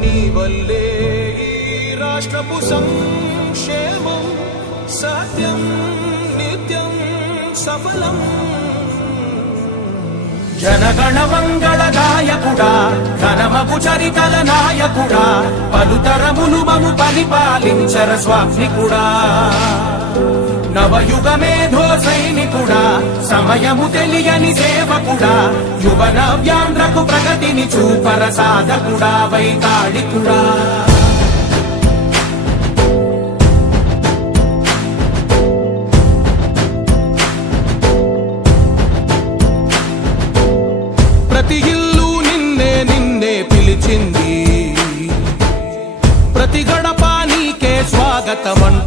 నీ వల్లే ఈ రాష్ట్రపు సంక్షేమం సత్యం నిత్యం సఫలం. జనగణ మంగళ గాయకుడా, ఘనమగు చరితల నాయకుడా, పలుతరములు మము పరిపాలించర స్వామికుడా. నవయుగ మేధో సైనికుడా, సమయము తెలియని సేవకుడా, యువ నవ్యాంధ్రకు ప్రగతిని చూపర సాధకుడా, వైతాళికుడా. ప్రతి ఇల్లు నిన్నే నిన్నే పిలిచింది, ప్రతి గడప నీకే స్వాగతమన్